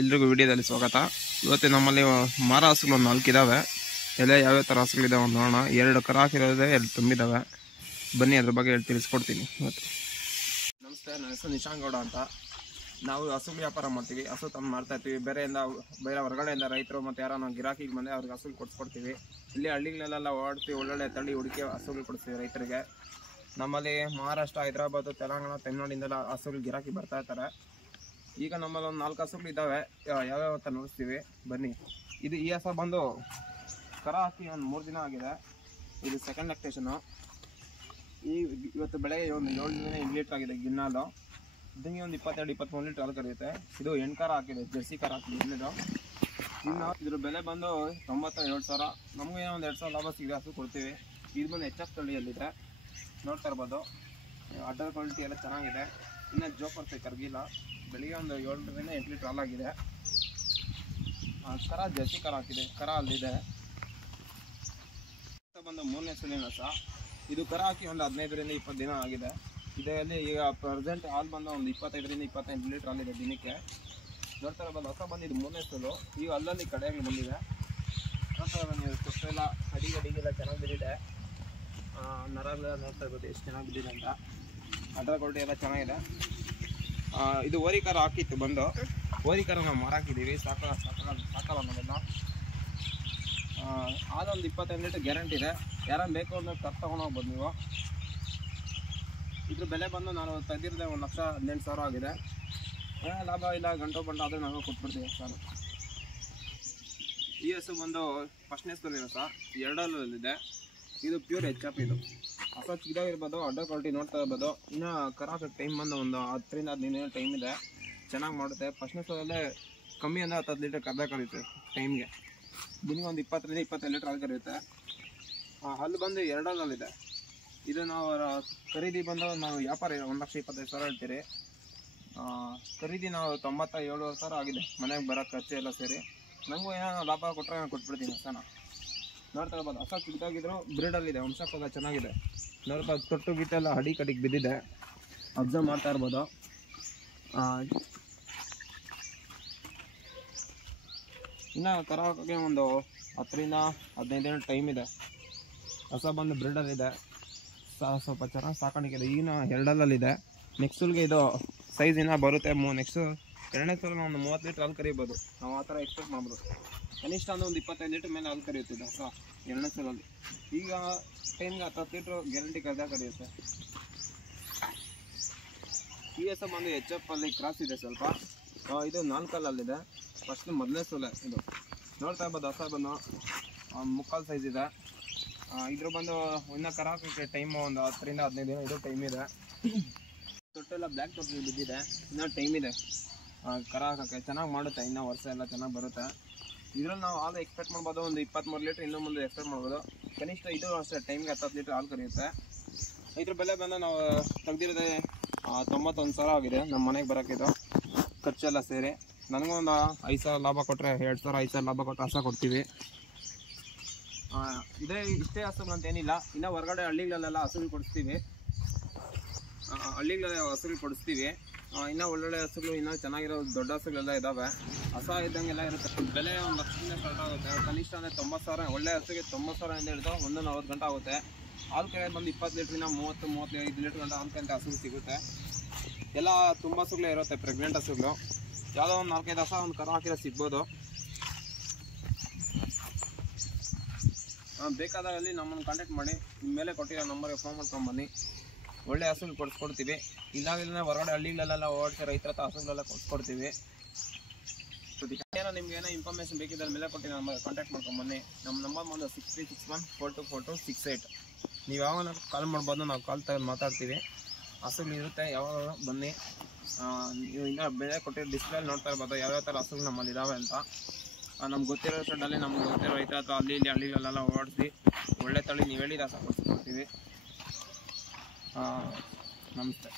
ಎಲ್ರಿಗೂ ವಿಡಿಯೋದಲ್ಲಿ ಸ್ವಾಗತ. ಇವತ್ತು ನಮ್ಮಲ್ಲಿ ಮಾರ ಹಸುಗಳು 4 ಇದ್ದಾವೆ. ಎಲ್ಲ ಯಾವ್ಯಾವ ಥರ ಹಸುಗಳಿದ್ದಾವೆ ಅಂತ ನೋಡೋಣ. 2 ಕರ ಹಾಕಿರೋದೇ 2 ತುಂಬಿದ್ದಾವೆ. ಬನ್ನಿ ಅದ್ರ ಬಗ್ಗೆ ತಿಳಿಸ್ಕೊಡ್ತೀನಿ ಇವತ್ತು. ನಮಸ್ತೆ, ನನ್ನ ಹೆಸರು ನಿಶಾಂತ್ ಗೌಡ ಅಂತ. ನಾವು ಹಸುಗಳು ವ್ಯಾಪಾರ ಮಾಡ್ತೀವಿ. ಹಸು ತಂದು ಮಾಡ್ತಾ ಇರ್ತೀವಿ. ಬೇರೆ ಹೊರಗಡೆಯಿಂದ ರೈತರು ಮತ್ತು ಯಾರೋ ನಾವು ಗಿರಾಕಿಗೆ ಬಂದರೆ ಅವ್ರಿಗೆ ಹಸುಗಳು ಕೊಡಿಸ್ಕೊಡ್ತೀವಿ. ಇಲ್ಲಿ ಹಳ್ಳಿಗಳಲ್ಲೆಲ್ಲ ಓಡ್ತೀವಿ, ಒಳ್ಳೊಳ್ಳೆ ತಳಿ ಹುಡುಕಿ ಹಸುಗಳು ಕೊಡಿಸ್ತೀವಿ ರೈತರಿಗೆ. ನಮ್ಮಲ್ಲಿ ಮಹಾರಾಷ್ಟ್ರ, ಹೈದರಾಬಾದ್, ತೆಲಂಗಾಣ, ತಮಿಳ್ನಾಡಿಂದೆಲ್ಲ ಹಸುಗಳು ಗಿರಾಕಿ ಬರ್ತಾ ಇರ್ತಾರೆ. ಈಗ ನಮ್ಮಲ್ಲಿ ಒಂದು 4 ಹಸುಗಳು ಇದ್ದಾವೆ. ಯಾವ್ಯಾವ ಅಂತ ನೋಡಿಸ್ತೀವಿ ಬನ್ನಿ. ಈ ಹಸ ಬಂದು ಕರ ಹಾಕಿ ಒಂದು 3 ದಿನ ಆಗಿದೆ. ಇದು ಸೆಕೆಂಡ್ ಲ್ಯಾಕ್ಟೇಷನು. ಇವತ್ತು ಬೆಳಗ್ಗೆ ಒಂದು 7 ದಿನ 8 ಲೀಟ್ರ್ ಆಗಿದೆ ಗಿನ್ನಾಲು. ದಿನ ಒಂದು 22-23 ಲೀಟ್ರ್ ಹಾಲು ಕರೆಯುತ್ತೆ. ಇದು 8 ಕರ ಹಾಕಿದೆ, ಜರ್ಸಿ ಕರ ಹಾಕಿದೆ ಇನ್ನಿದು. ಇನ್ನು ಇದ್ರ ಬೆಲೆ ಬಂದು 97,000. ನಮಗೂ ಏನೋ ಒಂದು 2,000 ಲಾಭ ಸಿಗಿದೆ, ಹಸು ಕೊಡ್ತೀವಿ. ಇದು ಬಂದು HF ತಳಿಯಲ್ಲಿದೆ, ನೋಡ್ತಾ ಇರ್ಬೋದು. ಅಡ್ಡರ್ ಕ್ವಾಲಿಟಿ ಎಲ್ಲ ಚೆನ್ನಾಗಿದೆ. ಇನ್ನೂ ಜೋಪರ್ತೆ ಕರ್ಗಿಲ್ಲ. ಬೆಳಿಗ್ಗೆ ಒಂದು 7ರಿಂದ 8 ಲೀಟ್ರ್ ಹಾಲಾಗಿದೆ. ಕರ ಜರ್ಸಿ ಕರ ಹಾಕಿದೆ, ಕರ ಅಲ್ಲಿದೆ. ಬಂದು 3ನೇ ಸುಲಿನ ಹಸ. ಇದು ಕರ ಹಾಕಿ ಒಂದು 15ರಿಂದ 20 ದಿನ ಆಗಿದೆ. ಇದರಲ್ಲಿ ಈಗ ಪ್ರೆಸೆಂಟ್ ಹಾಲು ಬಂದು ಒಂದು 25ರಿಂದ 28 ಲೀಟ್ರ್ ಹಾಲಿದೆ ದಿನಕ್ಕೆ. ನೋಡ್ತಾ ಇರ್ಬೋದು. ಹಸ ಬಂದು ಇದು 3ನೇ ಸುಲು. ಈಗ ಅಲ್ಲಲ್ಲಿ ಕಡೆಯಾಗಿ ಬಂದಿದೆ. ನೋಡ್ತಾ ಇರ್ಬೋದು ನೀವು, ತೊಟ್ಟೆಲ್ಲ ಅಡಿಗೆಲ್ಲ ಚೆನ್ನಾಗಿ ಬಿದ್ದಿದೆ. ನರಲ್ಲ ನೋಡ್ತಾ ಇರ್ಬೋದು ಎಷ್ಟು ಚೆನ್ನಾಗಿ ಬಿದ್ದಿದೆ ಅಂತ. ಅದರ ಕ್ವಾಲಿಟಿ ಎಲ್ಲ ಚೆನ್ನಾಗಿದೆ. ಇದು ಓರಿಕರ ಹಾಕಿತ್ತು ಬಂದು. ಓರಿಕರ ನಾವು ಮಾರಾಕಿದ್ದೀವಿ. ಸಾಕಲ್ಲ ನಮ್ಮನ್ನ. ಹಾಲೊಂದು 25 ಲೀಟ್ರ್ ಗ್ಯಾರಂಟಿ ಇದೆ. ಯಾರು ಬೇಕು ಅಂದ್ರೆ ಕರ್ ತೊಗೊಂಡೋಗ್ಬೋದು ನೀವು. ಇದ್ರ ಬೆಲೆ ಬಂದು ನಾನು ತೆಗೆದಿರದೆ 1,18,000 ಆಗಿದೆ. ಲಾಭ ಇಲ್ಲ ಗಂಟು ಬಂಡ ಆದರೆ ನಾವು ಕೊಟ್ಬಿಡ್ತೀವಿ ಸಾಲ. ಈ ಹಸು ಬಂದು ಫಸ್ಟ್ನೇ ಸ್ಕೂಲಿನ ಹಸ, 2 ಇದು ಪ್ಯೂರ್ HF. ಇದು ಹಸ ಚಿಕ್ಕದಾಗಿರ್ಬೋದು, ಅಡ್ಡ ಕ್ವಾಲಿಟಿ ನೋಡ್ತಾ ಇರ್ಬೋದು. ಇನ್ನು ಕರ ಹಾಕೋ ಟೈಮ್ ಬಂದು ಒಂದು 10ರಿಂದ 15 ಟೈಮ್ ಇದೆ. ಚೆನ್ನಾಗಿ ಮಾಡುತ್ತೆ. ಫಸ್ಟ್ನೇ ಸ್ಕೂಲಲ್ಲೇ ಕಮ್ಮಿ ಅಂದರೆ 10 ಲೀಟ್ರ್ ಕರ್ದ ಕರೆಯುತ್ತೆ ಟೈಮ್ಗೆ. ದಿನಕ್ಕೆ ಒಂದು 20ರಿಂದ 25 ಲೀಟ್ರ್ ಹಾಲು ಕರೆಯುತ್ತೆ. ಹಲ್ಲು ಬಂದು 2 ಇದು ನಾವು ಖರೀದಿ ಬಂದು ನಾವು ವ್ಯಾಪಾರ 1,25,000 ಹೇಳ್ತೀರಿ. ಖರೀದಿ ನಾವು 97,000 ಆಗಿದೆ. ಮನೆಗೆ ಬರೋ ಖರ್ಚು ಎಲ್ಲ ಸೇರಿ. ನನಗೂ ಏನೋ ಲಾಭ ಕೊಟ್ಟರೆ ನಾನು ಕೊಟ್ಬಿಡ್ತೀನಿ ಹಸನ. ನೋಡ್ತಾ ಇರ್ಬೋದು. ಹಸ ಚಿಕ್ಕದಾಗಿದ್ರು ಬ್ರೀಡಲ್ಲಿದೆ, ವಂಶಕ್ಕೋಗ ಚೆನ್ನಾಗಿದೆ. ನೋಡ್ತಾ ತೊಟ್ಟು ಗಿಟ್ಟೆಲ್ಲ ಅಡಿ ಕಡಿಗೆ ಬಿದ್ದಿದೆ, ಅಬ್ಸರ್ವ್ ಮಾಡ್ತಾ ಇರ್ಬೋದು. ಇನ್ನು ಕರ ಹಾಕೋಕ್ಕೆ ಒಂದು 10ರಿಂದ 15 ದಿನ ಟೈಮ್ ಇದೆ. ಹಸ ಬಂದು ಬ್ರೀಡಲ್ಲಿದೆ, ಸ್ವಲ್ಪ ಚೆನ್ನಾಗಿ ಸಾಕಾಣಿಕೆ ಇದೆ. ಈಗಿನ 2 ನೆಕ್ಸ್ಟ್ ಸುಲ್ಗೆ ಇದು ಸೈಜ್ ಇನ್ನೂ ಬರುತ್ತೆ. ನೆಕ್ಸ್ಟು 2ನೇ ಸಲ ಒಂದು 30 ಲೀಟ್ರ್ ಹಾಲು ಕರಿಬೋದು. ನಾವು ಆ ಥರ ಎಕ್ಸ್ಪೆಕ್ಟ್ ಮಾಡ್ಬೋದು. ಕನಿಷ್ಠ ಅಂದ್ರೆ ಒಂದು 25 ಲೀಟ್ರ್ ಮೇಲೆ ಹಾಲು ಕರಿಯುತ್ತಿದೆ ಹಸ 2ನೇ ಸಲಲ್ಲಿ. ಈಗ ಟೈಮ್ಗೆ 10 ಲೀಟ್ರ್ ಗ್ಯಾರಂಟಿ ಕರೆಯುತ್ತೆ. ಈ ಹಸ ಬಂದು HF ಅಲ್ಲಿ ಕ್ರಾಸ್ ಇದೆ ಸ್ವಲ್ಪ. ಇದು 4 ಫಸ್ಟ್ 1ನೇ ಸಲ ಇದು. ನೋಡ್ತಾ ಇರ್ಬೋದು. ಹಸ ಬಂದು 3/4 ಸೈಜ್ ಇದೆ. ಇದ್ರ ಬಂದು ಇನ್ನೂ ಕರ ಹಾಕೋಕ್ಕೆ ಟೈಮು ಒಂದು 10ರಿಂದ 15 ದಿನ ಇದು ಟೈಮ್ ಇದೆ. ತೊಟ್ಟೆಲ್ಲ ಬ್ಲ್ಯಾಕ್ ತೊಟ್ಟೆ ಬಿದ್ದಿದೆ, ಇನ್ನೂ ಟೈಮ್ ಇದೆ ಕರ ಹಾಕೋಕ್ಕೆ. ಚೆನ್ನಾಗಿ ಮಾಡುತ್ತೆ, ಇನ್ನೂ ವರ್ಷ ಎಲ್ಲ ಚೆನ್ನಾಗಿ ಬರುತ್ತೆ. ಇದ್ರಲ್ಲಿ ನಾವು ಹಾಲು ಎಕ್ಸ್ಪೆಕ್ಟ್ ಮಾಡ್ಬೋದು ಒಂದು 23 ಲೀಟ್ರ್ ಇನ್ನೂ ಮುಂದೆ ಎಕ್ಸ್ಪೆಕ್ಟ್ ಮಾಡ್ಬೋದು. ಕನಿಷ್ಠ ಇದು ಅಷ್ಟೇ ಟೈಮ್ಗೆ 10 ಲೀಟ್ರ್ ಹಾಲು ಕರೆಯುತ್ತೆ. ಇದ್ರ ಬೆಲೆ ಬಂದು ನಾವು ತೆಗ್ದಿರೋದೇ 91,000 ಆಗಿದೆ. ನಮ್ಮ ಮನೆಗೆ ಬರೋಕ್ಕಿದು ಖರ್ಚೆಲ್ಲ ಸೇರಿ. ನನಗೂ ಒಂದು 5,000 ಲಾಭ ಕೊಟ್ಟರೆ 2,000-5,000 ಲಾಭ ಕೊಟ್ಟರೆ ಹಸ ಕೊಡ್ತೀವಿ. ಇಷ್ಟೇ ಹಸುಗಳು ಅಂತ ಏನಿಲ್ಲ. ಇನ್ನು ಹೊರಗಡೆ ಹಳ್ಳಿಗಳಲ್ಲೆಲ್ಲ ಹಸುಗಳು ಕೊಡಿಸ್ತೀವಿ. ಇನ್ನೂ ಒಳ್ಳೊಳ್ಳೆ ಹಸುಗಳು, ಇನ್ನೂ ಚೆನ್ನಾಗಿರೋ ದೊಡ್ಡ ಹಸುಗಳೆಲ್ಲ ಇದ್ದಾವೆ. ಹಸ ಇದ್ದಂಗೆಲ್ಲ ಇರುತ್ತೆ. ಬೆಲೆ 1 ಲಕ್ಷದಿಂದ ಸ್ಟಾರ್ಟ್ ಆಗುತ್ತೆ. ಕನಿಷ್ಠ ಅಂದರೆ 90,000. ಒಳ್ಳೆ ಹಸುಗೆ 90,000 ಅಂತ ಹಿಡಿದು 140 ಗಂಟೆ ಆಗುತ್ತೆ. ಹಾಲು ಕರೆಯೋದು ಬಂದು 20 ಲೀಟ್ರಿಂದ 30-35 ಲೀಟ್ರ್ ಗಂಟೆ ಹಾಲು ಕಂತ ಹಸುಗಳು ಸಿಗುತ್ತೆ. ಎಲ್ಲ ತುಂಬ ಹಸುಗಳೇ ಇರುತ್ತೆ, ಪ್ರೆಗ್ನೆಂಟ್ ಹಸುಗಳು. ಯಾವುದೋ ಒಂದು 4-5 ಹಸ ಒಂದು ಕರ ಹಾಕಿರೋ ಸಿಗ್ಬೋದು. ಬೇಕಾದಾಗಲ್ಲಿ ನಮ್ಮನ್ನು ಕಾಂಟ್ಯಾಕ್ಟ್ ಮಾಡಿ. ನಿಮ್ಮ ಮೇಲೆ ಕೊಟ್ಟಿರೋ ನಂಬರ್ಗೆ ಫೋನ್ ಮಾಡ್ಕೊಂಬನ್ನಿ. ಒಳ್ಳೆ ಹಸುಗಳು ಕೊಡಿಸ್ಕೊಡ್ತೀವಿ. ಇಲ್ಲಾಗಿಲ್ಲ ಹೊರಗಡೆ ಹಳ್ಳಿಗಳೆಲ್ಲ ಓಡಿಸಿ ರೈತರ ಹತ್ರ ಹಸುಗಳೆಲ್ಲ ಕೊಡಿಸ್ಕೊಡ್ತೀವಿ. ಏನೋ ನಿಮ್ಗೆ ಏನೋ ಇನ್ಫಾರ್ಮೇಷನ್ ಬೇಕಿದ್ದರೆ ಮೇಲೆ ಕೊಟ್ಟಿರೋ ನಂಬರ್ ಕಾಂಟ್ಯಾಕ್ಟ್ ಮಾಡ್ಕೊಂಬನ್ನಿ. ನಮ್ಮ ನಂಬರ್ ಬಂದು 6361424268. ನೀವು ಯಾವಾಗ ಕಾಲ್ ಮಾಡ್ಬೋದು, ನಾವು ಕಾಲ್ ತೆಗೆದು ಮಾತಾಡ್ತೀವಿ. ಹಸುಗಳು ಇರುತ್ತೆ, ಯಾವಾಗ ಬನ್ನಿ. ನೀವು ಇನ್ನೂ ಬೆಳೆ ಕೊಟ್ಟಿರೋ ಡಿಸ್ಪ್ಲೇ ನೋಡ್ತಾ ಇರ್ಬೋದು ಯಾವ್ಯಾವ ಥರ ಹಸುಗಳು ನಮ್ಮಲ್ಲಿ ಇದ್ದಾವೆ ಅಂತ. ನಮ್ಗೆ ಗೊತ್ತಿರೋ ಸೈಡಲ್ಲಿ ನಮ್ಗೆ ಗೊತ್ತಿರೋ ರೈತರ ಹತ್ರ ಅಲ್ಲಿ ಇಲ್ಲಿ ಹಳ್ಳಿಗಳೆಲ್ಲ ಓಡಿಸಿ ಒಳ್ಳೆ ತಳಿ ನೀವು ಹೇಳಿದ ಹಸ ಕೊಡಿಸ್ಕೊಡ್ತೀವಿ. ನಮಸ್ತೆ.